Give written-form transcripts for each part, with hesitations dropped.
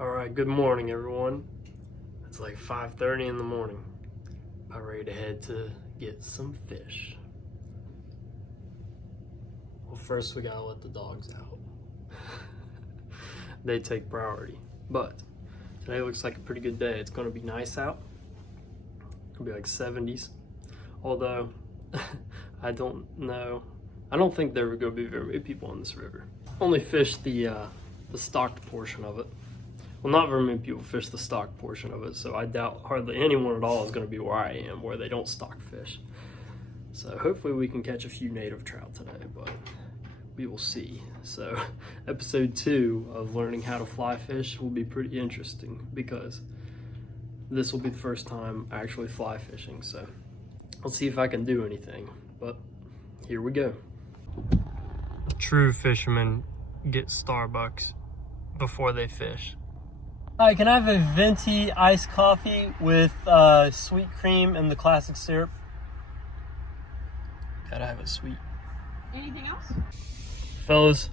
All right, good morning, everyone. It's like 5:30 in the morning. About ready to head to get some fish. Well, first we gotta let the dogs out. They take priority. But today looks like a pretty good day. It's gonna be nice out. It'll be like 70s. Although, I don't know. I don't think there are gonna be very many people on this river. Only fish the stocked portion of it. Well, not very many people fish the stock portion of it, so I doubt hardly anyone at all is going to be where I am, where they don't stock fish. So hopefully we can catch a few native trout today, but we will see. So episode 2 of learning how to fly fish will be pretty interesting because this will be the first time I actually fly fishing. So I'll see if I can do anything, but here we go. True fishermen get Starbucks before they fish. Hi, can I have a venti iced coffee with sweet cream and the classic syrup? Gotta have it sweet. Anything else? Fellas,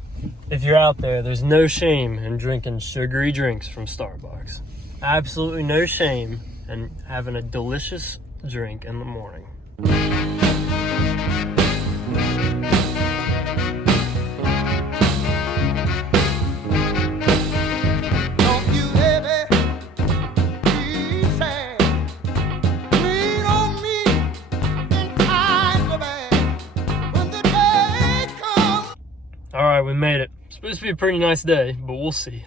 if you're out there, there's no shame in drinking sugary drinks from Starbucks. Absolutely no shame in having a delicious drink in the morning. All right, we made it. It's supposed to be a pretty nice day, but we'll see.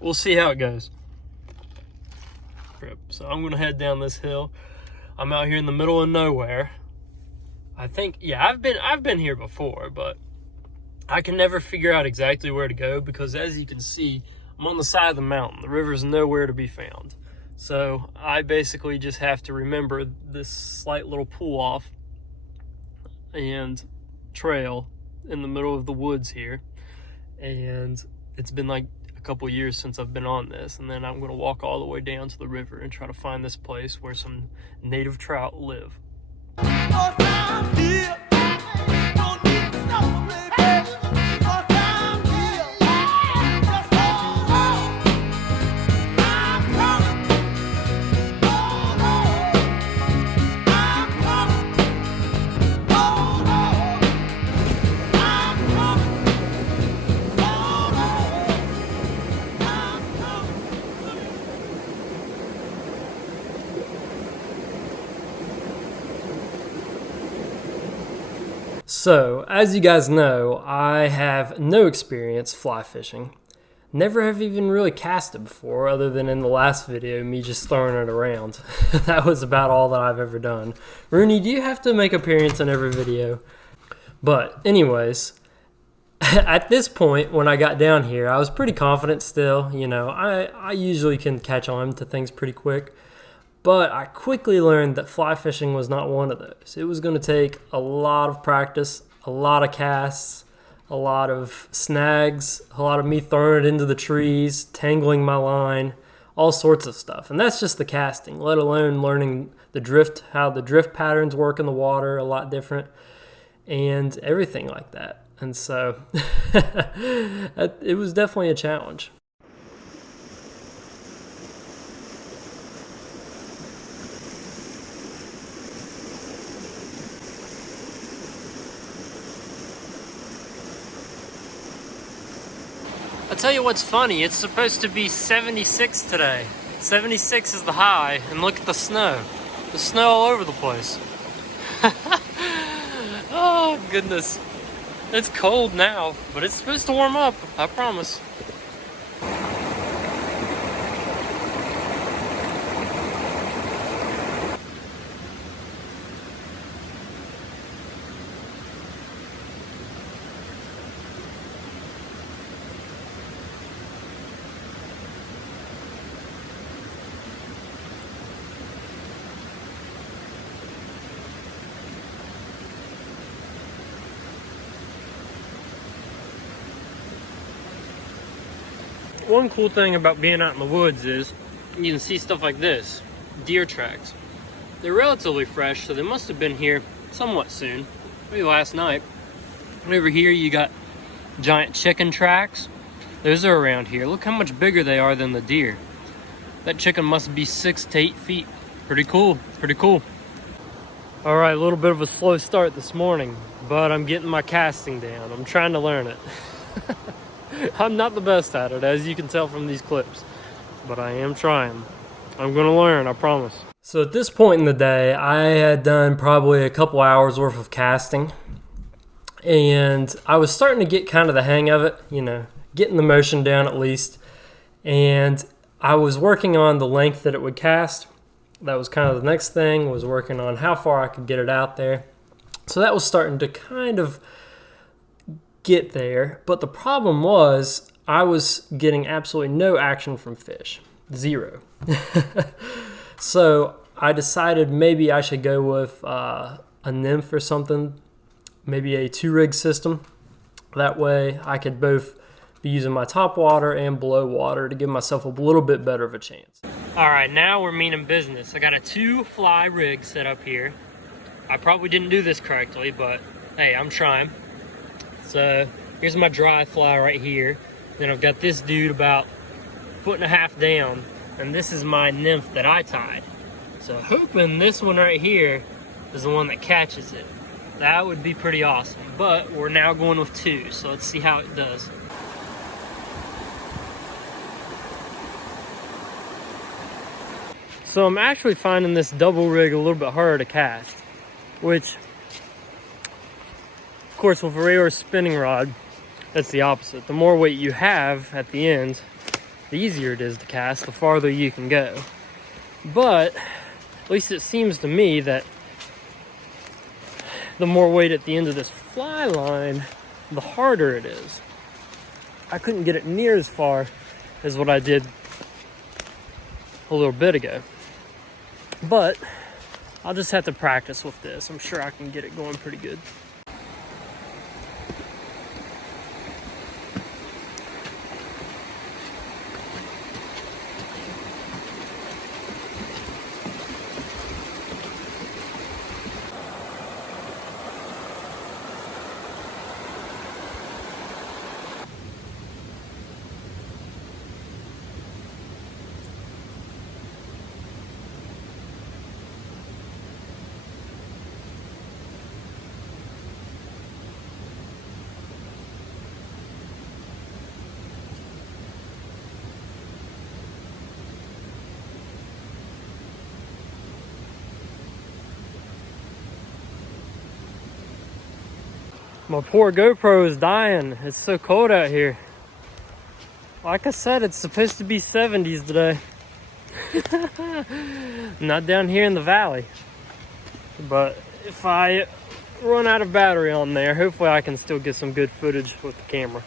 We'll see how it goes. So I'm gonna head down this hill. I'm out here in the middle of nowhere. I think, yeah, I've been here before, but I can never figure out exactly where to go because, as you can see, I'm on the side of the mountain. The river's nowhere to be found. So I basically just have to remember this slight little pull off and trail in the middle of the woods here, and it's been like a couple years since I've been on this, and then I'm going to walk all the way down to the river and try to find this place where some native trout live. So, as you guys know, I have no experience fly fishing. Never have even really casted before, other than in the last video, me just throwing it around. That was about all that I've ever done. Rooney, do you have to make appearance in every video? But anyways, at this point, when I got down here, I was pretty confident still. You know, I usually can catch on to things pretty quick. But I quickly learned that fly fishing was not one of those. It was going to take a lot of practice, a lot of casts, a lot of snags, a lot of me throwing it into the trees, tangling my line, all sorts of stuff. And that's just the casting, let alone learning the drift, how the drift patterns work in the water, a lot different, and everything like that. And so it was definitely a challenge. I'll tell you what's funny, it's supposed to be 76 today. 76 is the high, and look at the snow. There's snow all over the place. Oh, goodness. It's cold now, but it's supposed to warm up, I promise. One cool thing about being out in the woods is you can see stuff like this, deer tracks. They're relatively fresh, so they must have been here somewhat soon, maybe last night. And over here you got giant chicken tracks. Those are around here. Look how much bigger they are than the deer. That chicken must be 6 to 8 feet. Pretty cool, pretty cool. All right, a little bit of a slow start this morning, but I'm getting my casting down. I'm trying to learn it. I'm not the best at it, as you can tell from these clips, but I am trying. I'm gonna learn, I promise. So at this point in the day, I had done probably a couple hours worth of casting, and I was starting to get kind of the hang of it, you know, getting the motion down at least, and I was working on the length that it would cast. That was kind of the next thing, was working on how far I could get it out there. So that was starting to kind of get there, but the problem was I was getting absolutely no action from fish. Zero. So I decided maybe I should go with a nymph or something, maybe a 2-rig system. That way I could both be using my top water and below water to give myself a little bit better of a chance. All right, now we're meaning business. I got a 2-fly rig set up here. I probably didn't do this correctly, but hey, I'm trying. So here's my dry fly right here. Then I've got this dude about 1.5 feet down, and this is my nymph that I tied. So hoping this one right here is the one that catches it. That would be pretty awesome, but we're now going with 2, so let's see how it does. So I'm actually finding this double rig a little bit harder to cast, which, of course, with a regular spinning rod, that's the opposite. The more weight you have at the end, the easier it is to cast, the farther you can go. But at least it seems to me that the more weight at the end of this fly line, the harder it is. I couldn't get it near as far as what I did a little bit ago. But I'll just have to practice with this. I'm sure I can get it going pretty good. My poor GoPro is dying. It's so cold out here. Like I said, it's supposed to be 70s today. Not down here in the valley. But if I run out of battery on there, hopefully I can still get some good footage with the camera.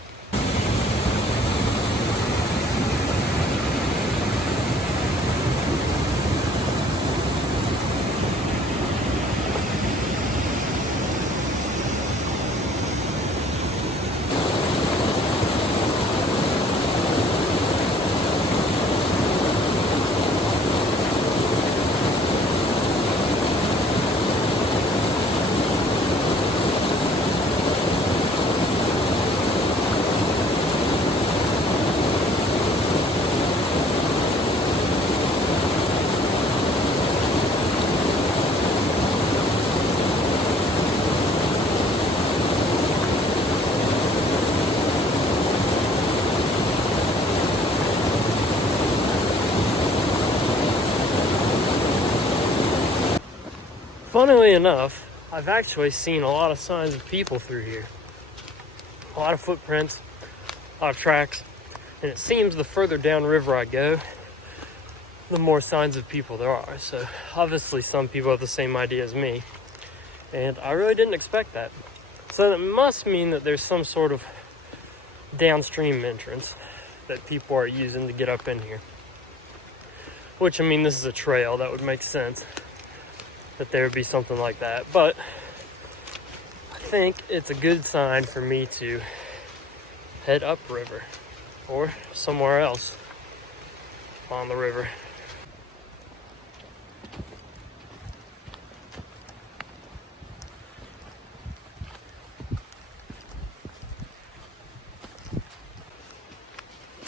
Funnily enough, I've actually seen a lot of signs of people through here. A lot of footprints, a lot of tracks, and it seems the further downriver I go, the more signs of people there are. So obviously some people have the same idea as me, and I really didn't expect that. So that must mean that there's some sort of downstream entrance that people are using to get up in here. Which, I mean, this is a trail, that would make sense that there would be something like that, but I think it's a good sign for me to head upriver or somewhere else on the river.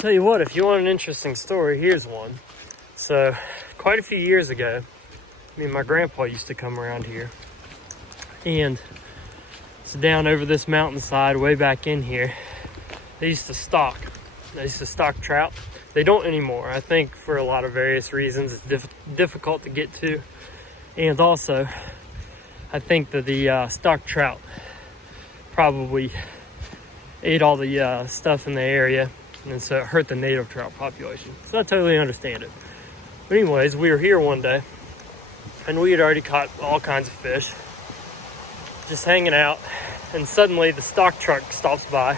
Tell you what, if you want an interesting story, here's one. So, quite a few years ago, me and my grandpa used to come around here. And it's down over this mountainside, way back in here. They used to stock. They used to stock trout. They don't anymore. I think for a lot of various reasons. It's difficult to get to. And also, I think that the stock trout probably ate all the stuff in the area, and so it hurt the native trout population. So I totally understand it. But anyways, we were here one day, and we had already caught all kinds of fish, just hanging out, and suddenly the stock truck stops by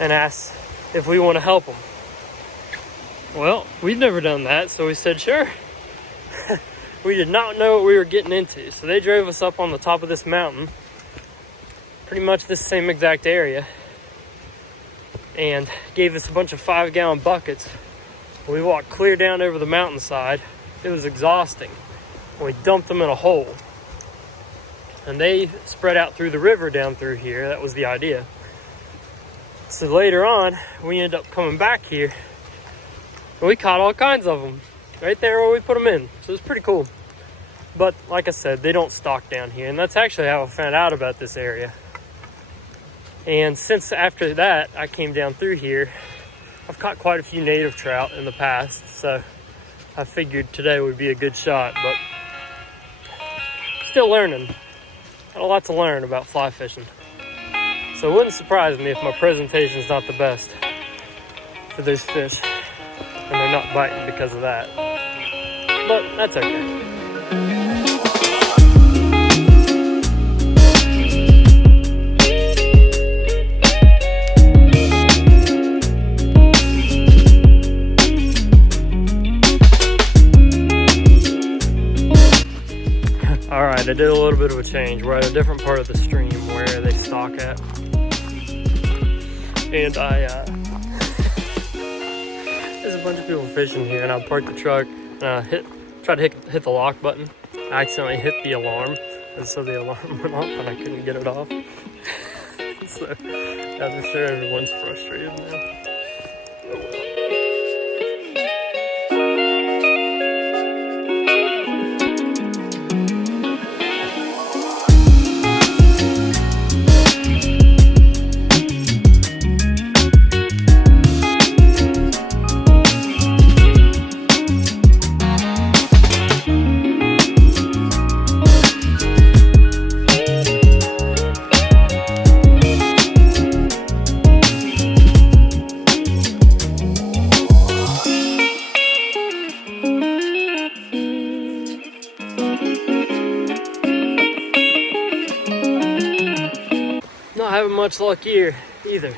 and asks if we want to help them. Well, we'd never done that, so we said sure. We did not know what we were getting into, so they drove us up on the top of this mountain, pretty much this same exact area, and gave us a bunch of 5-gallon buckets. We walked clear down over the mountainside. It was exhausting. We dumped them in a hole, and they spread out through the river down through here. That was the idea. So later on, we ended up coming back here, and we caught all kinds of them right there where we put them in. So it was pretty cool. But like I said, they don't stock down here, and that's actually how I found out about this area. And since after that, I came down through here, I've caught quite a few native trout in the past, so I figured today would be a good shot, but still learning. Got a lot to learn about fly fishing. So it wouldn't surprise me if my presentation's not the best for those fish, and they're not biting because of that. But that's okay. Alright, I did a little bit of a change. We're at a different part of the stream where they stock at. And there's a bunch of people fishing here, and I parked the truck and tried to hit the lock button. I accidentally hit the alarm, and so the alarm went off and I couldn't get it off. So I'm sure everyone's frustrated now. Not having much luck here either.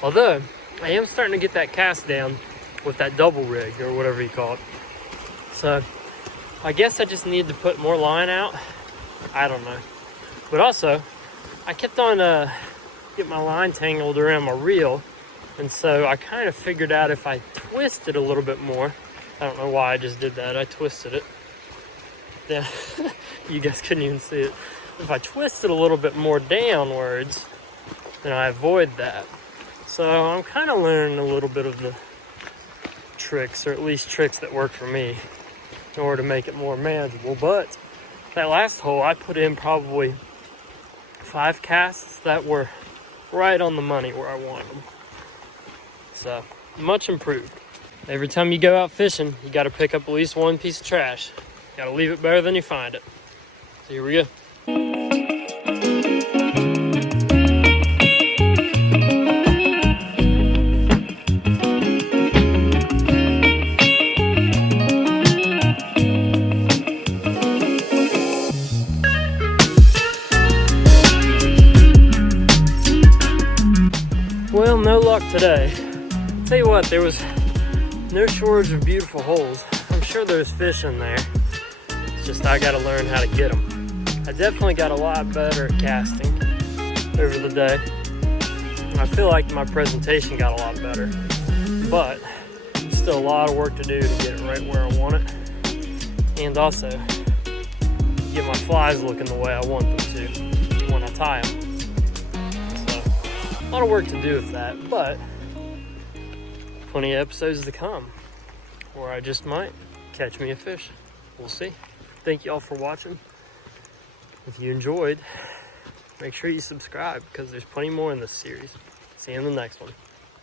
Although, I am starting to get that cast down with that double rig or whatever you call it. So, I guess I just need to put more line out. I don't know. But also, I kept on getting my line tangled around my reel. And so I kind of figured out if I twist it a little bit more. I don't know why I just did that. I twisted it. Yeah, you guys couldn't even see it. If I twist it a little bit more downwards, then I avoid that. So I'm kind of learning a little bit of the tricks, or at least tricks that work for me, in order to make it more manageable. But that last hole, I put in probably 5 casts that were right on the money where I wanted them. So, much improved. Every time you go out fishing, you got to pick up at least one piece of trash. You got to leave it better than you find it. So here we go. Well, no luck today. Tell you what, there was no shortage of beautiful holes. I'm sure there's fish in there. It's just I gotta learn how to get them. I definitely got a lot better at casting over the day. I feel like my presentation got a lot better, but still a lot of work to do to get it right where I want it, and also get my flies looking the way I want them to when I tie them. So a lot of work to do with that, but plenty of episodes to come, or I just might catch me a fish. We'll see. Thank you all for watching. If you enjoyed, make sure you subscribe because there's plenty more in this series. See you in the next one.